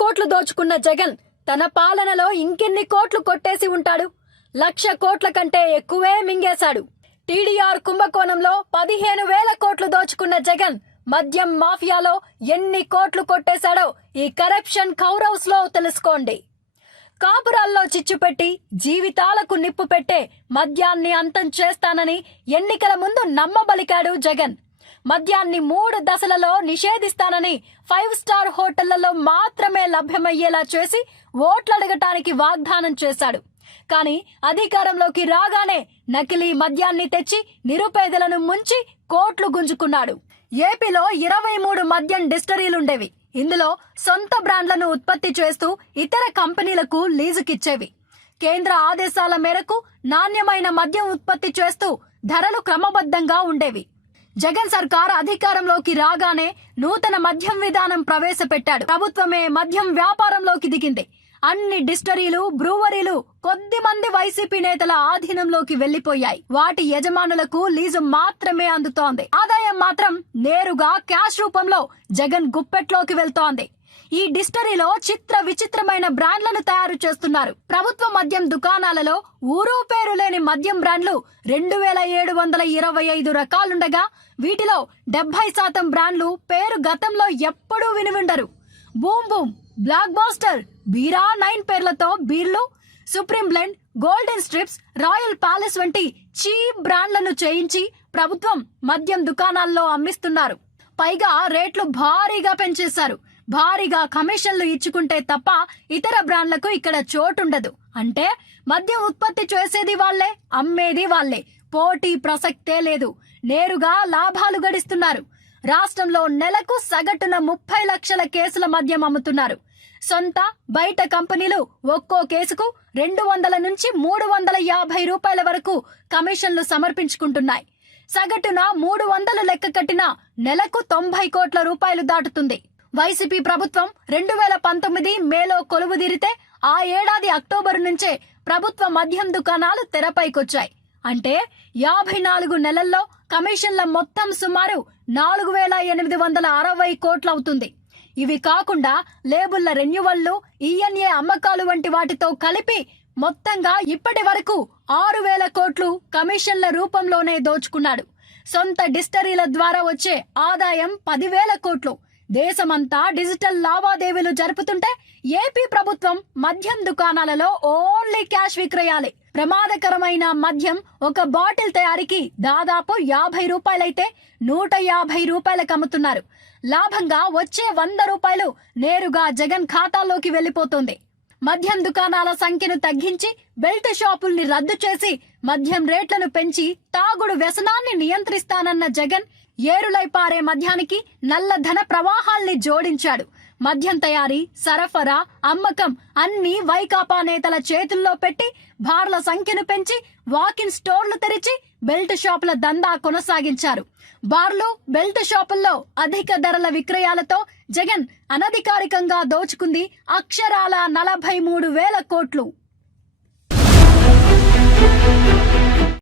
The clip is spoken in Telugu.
కోట్లు దోచుకున్న జగన్ తన పాలనలో ఇంకెన్ని కోట్లు కొట్టేసి ఉంటాడు? 1,00,000 కోట్ల కంటే ఎక్కువే మింగేశాడు. టీడీఆర్ కుంభకోణంలో 15,000 కోట్లు దోచుకున్న జగన్ మద్యం మాఫియాలో ఎన్ని కోట్లు కొట్టేశాడో ఈ కరప్షన్ కౌరవ్స్ లో తెలుసుకోండి. కాపురాల్లో చిచ్చుపెట్టి జీవితాలకు నిప్పు పెట్టే మద్యాన్ని అంతం చేస్తానని ఎన్నికల ముందు నమ్మబలికాడు జగన్. మద్యాన్ని 3 దశలలో నిషేధిస్తానని 5 స్టార్ హోటళ్లలో మాత్రమే లభ్యమయ్యేలా చేసి ఓట్లడగటానికి వాగ్దానం చేశాడు. కానీ అధికారంలోకి రాగానే నకిలీ మద్యాన్ని తెచ్చి నిరుపేదలను ముంచి కోట్లు గుంజుకున్నాడు. ఏపీలో 23 మద్యం డిస్టరీలుండేవి. ఇందులో సొంత బ్రాండ్లను ఉత్పత్తి చేస్తూ ఇతర కంపెనీలకు లీజుకిచ్చేవి. కేంద్ర ఆదేశాల మేరకు నాణ్యమైన మద్యం ఉత్పత్తి చేస్తూ ధరలు క్రమబద్ధంగా ఉండేవి. జగన్ సర్కార్ అధికారంలోకి రాగానే నూతన మద్యం విధానం ప్రవేశపెట్టాడు. ప్రభుత్వమే మద్యం వ్యాపారంలోకి దిగింది. అన్ని డిస్టరీలు, బ్రూవరీలు కొద్ది మంది వైసీపీ నేతల ఆధీనంలోకి వెళ్లిపోయాయి. వాటి యజమానులకు లీజు మాత్రమే అందుతోంది. ఆదాయం మాత్రం నేరుగా క్యాష్ రూపంలో జగన్ గుప్పెట్లోకి వెళ్తోంది. ఈ డిస్టరీలో చిత్ర విచిత్రమైన బ్రాండ్లను తయారు చేస్తున్నారు. ప్రభుత్వ మద్యం దుకాణాలలో ఊరు పేరు లేని మద్యం బ్రాండ్లు 2,725 రకాలుండగా వీటిలో 70% బ్రాండ్లు పేరు గతంలో ఎప్పుడూ వినివిండరు. బూమ్ బూమ్, బ్లాక్ బాస్టర్, బీరా 9 పేర్లతో బీర్లు, supreme blend, golden strips, royal palace వంటి చీప్ బ్రాండ్లను చేయించి ప్రభుత్వం మద్యం దుకాణాల్లో అమ్మిస్తున్నారు. పైగా రేట్లు భారీగా పెంచేశారు. భారీగా కమిషన్లు ఇచ్చుకుంటే తప్ప ఇతర బ్రాండ్లకు ఇక్కడ చోటుండదు. అంటే మద్యం ఉత్పత్తి చేసేది వాళ్లే, అమ్మేది వాళ్లే. పోటీ ప్రసక్తే లేదు. నేరుగా లాభాలు గడిస్తున్నారు. రాష్ట్రంలో నెలకు సగటున 30 లక్షల కేసుల మద్యం అమ్ముతున్నారు. సొంత, బయట కంపెనీలు ఒక్కో కేసుకు 200 నుంచి 350 రూపాయల వరకు కమిషన్లు సమర్పించుకుంటున్నాయి. సగటున 300 లెక్క కట్టిన నెలకు 90 కోట్ల రూపాయలు దాటుతుంది. వైసీపీ ప్రభుత్వం 2019 మేలో కొలువుదీరితే ఆ ఏడాది అక్టోబరు నుంచే ప్రభుత్వ మద్యం దుకాణాలు తెరపైకొచ్చాయి. అంటే 54 నెలల్లో కమిషన్ల మొత్తం సుమారు 4,860 కోట్లవుతుంది. ఇవి కాకుండా లేబుళ్ల రెన్యువల్లు, ఈఎన్ఏ అమ్మకాలు వంటి వాటితో కలిపి మొత్తంగా ఇప్పటి వరకు 6,000 కోట్లు కమిషన్ల రూపంలోనే దోచుకున్నాడు. సొంత డిస్టరీల ద్వారా వచ్చే ఆదాయం 10,000 కోట్లు. దేశమంతా డిజిటల్ లావాదేవీలు జరుపుతుంటే ఏపీ ప్రభుత్వం మద్యం దుకాణాలలో ఓన్లీ క్యాష్ విక్రయాలే. ప్రమాదకరమైన మద్యం ఒక బాటిల్ తయారీకి దాదాపు 50 రూపాయలైతే 150 రూపాయలకు అమ్ముతున్నారు. లాభంగా వచ్చే 100 రూపాయలు నేరుగా జగన్ ఖాతాలోకి వెళ్లిపోతుంది. మద్యం దుకాణాల సంఖ్యను తగ్గించి బెల్ట్ షాపుల్ని రద్దు చేసి మద్యం రేట్లను పెంచి తాగుడు వ్యసనాన్ని నియంత్రిస్తానన్న జగన్ ఏరులై పారే మద్యానికి నల్ల ధన ప్రవాహాల్ని జోడించాడు. మద్యం తయారీ, సరఫరా, అమ్మకం అన్ని వైకాపా నేతల చేతుల్లో పెట్టి బార్ల సంఖ్యను పెంచి వాకిన్ స్టోర్లు తెరిచి బెల్ట్ షాపుల దందా కొనసాగించారు. బార్లు, బెల్ట్ షాపుల్లో అధిక ధరల విక్రయాలతో జగన్ అనధికారికంగా దోచుకుంది అక్షరాల 43,000 కోట్లు.